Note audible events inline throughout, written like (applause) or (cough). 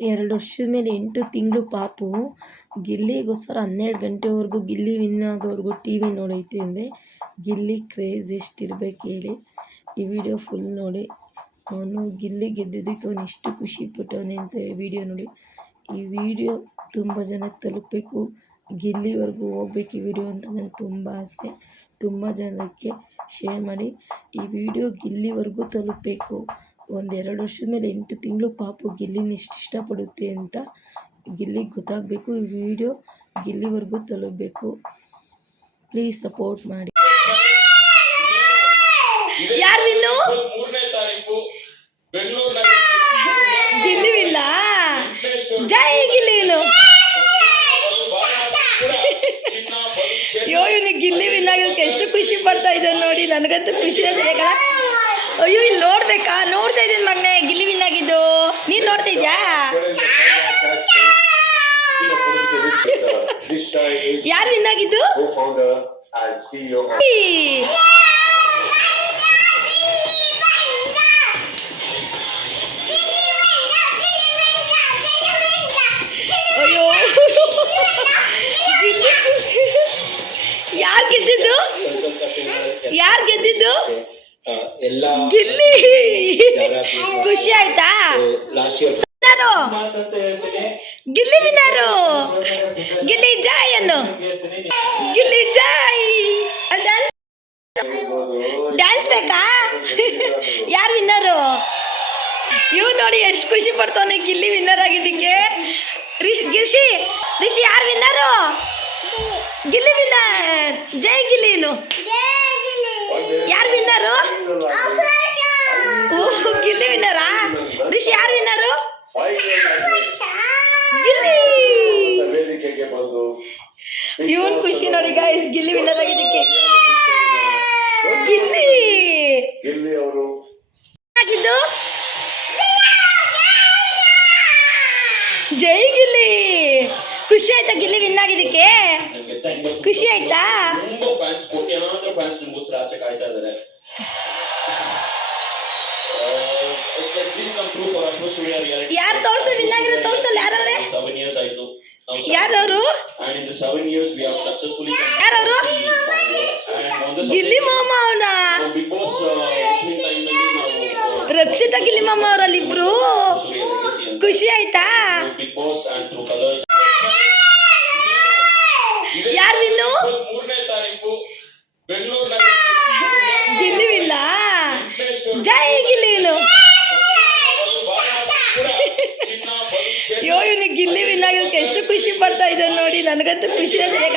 ಎರಡು ವರ್ಷದ ಮೇಲೆ ಎಂಟು ತಿಂಗಳು ಪಾಪು. ಗಿಲ್ಲಿಗೋಸ್ಕರ ಹನ್ನೆರಡು ಗಂಟೆವರೆಗೂ ಗಿಲ್ಲಿ ವಿನ್ ಆಗೋವರೆಗೂ ಟಿ ವಿ ನೋಡೈತೆ ಅಂದರೆ ಗಿಲ್ಲಿ ಕ್ರೇಜ್ ಎಷ್ಟಿರ್ಬೇಕು ಹೇಳಿ ಈ ವಿಡಿಯೋ ಫುಲ್ ನೋಡಿ. ಅವನು ಗಿಲ್ಲಿ ಗೆದ್ದಿದ್ದಕ್ಕೆ ಅವನು ಎಷ್ಟು ಖುಷಿಪಟ್ಟವನೆ ಅಂತ ವಿಡಿಯೋ ನೋಡಿ. ಈ ವಿಡಿಯೋ ತುಂಬ ಜನಕ್ಕೆ ತಲುಪಬೇಕು. ಗಿಲ್ಲಿವರೆಗೂ ಹೋಗ್ಬೇಕು ಈ ವಿಡಿಯೋ ಅಂತ ನನಗೆ ತುಂಬ ಆಸೆ. ತುಂಬ ಜನಕ್ಕೆ ಶೇರ್ ಮಾಡಿ. ಈ ವಿಡಿಯೋ ಗಿಲ್ಲಿವರೆಗೂ ತಲುಪಬೇಕು. ಒಂದೆರಡು ವರ್ಷದ ಮೇಲೆ ಎಂಟು ತಿಂಗಳು ಪಾಪು ಗಿಲ್ಲಿನ ಎಷ್ಟು ಇಷ್ಟಪಡುತ್ತೆ ಅಂತ ಗಿಲ್ಲಿಗೆ ಗೊತ್ತಾಗಬೇಕು. ಈ ವಿಡಿಯೋ ಗಿಲ್ಲಿವರೆಗೂ ತಲುಪಬೇಕು. ಪ್ಲೀಸ್ ಸಪೋರ್ಟ್ ಮಾಡಿ. ಗಿಲ್ಲಿವಿಲ್ಲ ಜೈ ಗಿಲ್ಲಿನು ಅಯ್ಯೋ ಇವನಿಗೆ ಗಿಲ್ಲಿ ವಿನ್ ಆಗಿರೋದಕ್ಕೆ ಎಷ್ಟು ಖುಷಿ ಪಡ್ತಾ ಇದ್ದಾನೆ ನೋಡಿ. ನನಗಂತೂ ಖುಷಿ ಆಗಿದೆ ಅಯ್ಯೋ, ಇಲ್ಲಿ ನೋಡ್ಬೇಕಾ? ನೋಡ್ತಾ ಇದ್ದೀನಿ ಮೊನ್ನೆ ಗಿಲ್ಲಿ ವಿನ್ ಆಗಿದ್ದು. ನೀನು ನೋಡ್ತಾ ಇದ್ಯಾ? ಯಾರು ವಿನ್ ಆಗಿದ್ದು. ಅಯ್ಯೋ. ಯಾರು ಗೆದ್ದಿದ್ದು? ಯಾರು ಗೆದ್ದಿದ್ದು? ಎಲ್ಲ ಗಿಲ್ಲಿ! ಖುಷಿ ಆಯ್ತಾ? Last year Gilli winner! Gilli Joy ಅನ್ನು! ಗಿಲ್ಲಿ ಜಾಯ್! ಡ್ಯಾನ್ಸ್ ಬೇಕಾ? ಯಾರು ವಿನ್ನರು? ಇವ್ ನೋಡಿ ಎಷ್ಟು ಖುಷಿ ಪಡ್ತಾವನೆ ಗಿಲ್ಲಿ ವಿನ್ನರ್ ಆಗಿದ್ದಕ್ಕೆ. ರಿಷಿ ಗಿರ್ಷಿ! ರಿಷಿ ಯಾರು ವಿನ್ನರು? ಗಿಲ್ಲಿ ವಿನ್ನರ್! ಜೈ ಗಿಲ್ಲಿನು ವಿನ್ನರು ಓ ಗಿಲ್ಲಿ ವಿನ್ನರಾ ರಿಷಿ ಯಾರು ವಿನ್ನರು ಗಿಲ್ಲಿ. ವೇದಿಕೆಗೆ ಬಂದು ಇವನ್ ಖುಷಿ ನೋಡಿ ಗಾಯ್ಸ್ ಗಿಲ್ಲಿ ವಿನ್ನರ್ ಆಗಿದ್ದಕ್ಕೆ. ಗಿಲ್ಲಿ. ಗಿಲ್ಲಿ ಅವರು ಆಗಿದ್ದು? ಜೈ ಗಿಲ್ಲಿ. ಖುಷಿ ಆಯ್ತಾ ಗಿಲ್ಲಿ ವಿನ್ ಆಗಿದ್ದಕ್ಕೆ? ಖುಷಿ ಆಯ್ತಾ? ಯಾರು ತೋರ್ಸು ವಿನ್ ಆಗಿರೋ ತೋರ್ಸಲ್ಲ ಯಾರವ್ರೆ? ಸೆವೆನ್ ಇಯರ್ಸ್ ಯಾರವರು? ಯಾರವ್ರು? ಗಿಲ್ಲಿ ಮಾಮ ಅವನ? ರಕ್ಷಿತಾ ಗಿಲ್ಲಿ ಮಾಮ ಖುಷಿ ಆಯ್ತಾ? ಬಿಗ್ ಬಾಸ್ ಅಂಡ್ ಕಲರ್ಸ್ ಯಾರು ವಿನ್ನು ಮೂರನೇ ತಾರೀಕು ಬೆಂಗಳೂರಿನಲ್ಲಿ ಗಿಲ್ಲಿ ವಿಲ್ಲ ಜೈ ಗಿಲ್ಲಿನು ಚಿನ್ನ ಬಲು ಅಯ್ಯೋ ಇವನಿಗೆ ಗಿಲ್ಲಿ ವಿನ್ ಎಷ್ಟು ಖುಷಿ ಪಡ್ತಾ ಇದ್ದಾನೆ ನೋಡಿ ನನಗಂತೂ ಖುಷಿ ಆಗಿದೆ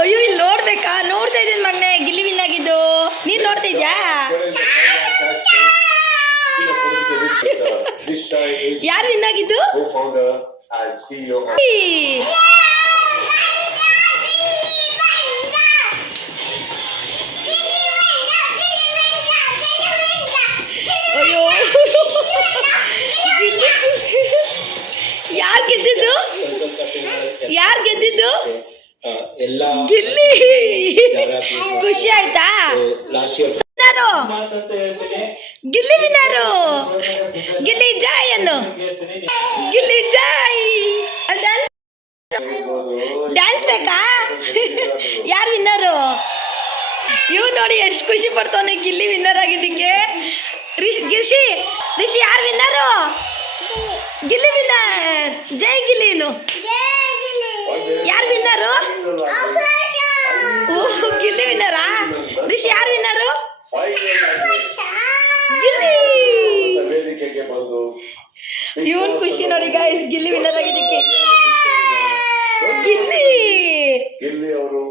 ಅಯ್ಯೋ ಇಲ್ಲಿ ನೋಡ್ಬೇಕಾ? ನೋಡ್ತಾ ಇದ್ದೀನಿ ಮಗನೇ ಗಿಲ್ಲಿ ವಿನ್ ಆಗಿದ್ದು. ನೀನು ನೋಡ್ತಾ ಇದ್ಯಾ? (laughs) ಯಾರು ವಿನ್ ಆಗಿದ್ದು? ಯಾರು ಗೆದ್ದಿದ್ದು? ಎಲ್ಲ ಗಿಲ್ಲಿ. ಖುಷಿ ಆಯ್ತಾ? ಲಾಸ್ಟ್ ಇಯರ್ ನಾನು ಗಿಲ್ಲಿ ವಿನ್ನರು. ಗಿಲ್ಲಿ ಜಾಯ್ ಅನ್ನು. ಗಿಲ್ಲಿ ಜಾಯ್. ಡ್ಯಾನ್ಸ್ ಬೇಕಾ? ಯಾರು ವಿನ್ನರು? ಇವ್ ನೋಡಿ ಎಷ್ಟು ಖುಷಿ ಪಡ್ತಾನೆ ಗಿಲ್ಲಿ ವಿನ್ನರ್ ಆಗಿದ್ದಕ್ಕೆ. ರಿಷ್ ಗಿಶಿ ರಿಷಿ ಯಾರು ವಿನ್ನರು? ಗಿಲ್ಲಿ ವಿನ್ನರ್. ಜೈ ಗಿಲ್ಲಿನು ಯಾರು ವಿನ್ನರು ಗಿಲ್ಲಿ ವಿನ್ನರಾ ರಿಷಿ ಯಾರು ವಿನ್ನರು ಇವನ್ ಖುಷಿ ನೋಡಿ ಗಾಯ್ಸ್ ಗಿಲ್ಲಿ ವಿನ್ನರ್ ಆಗಿದ್ದಕ್ಕೆ. ಗಿಲ್ಲಿ! ಗಿಲ್ಲಿ ಅವರು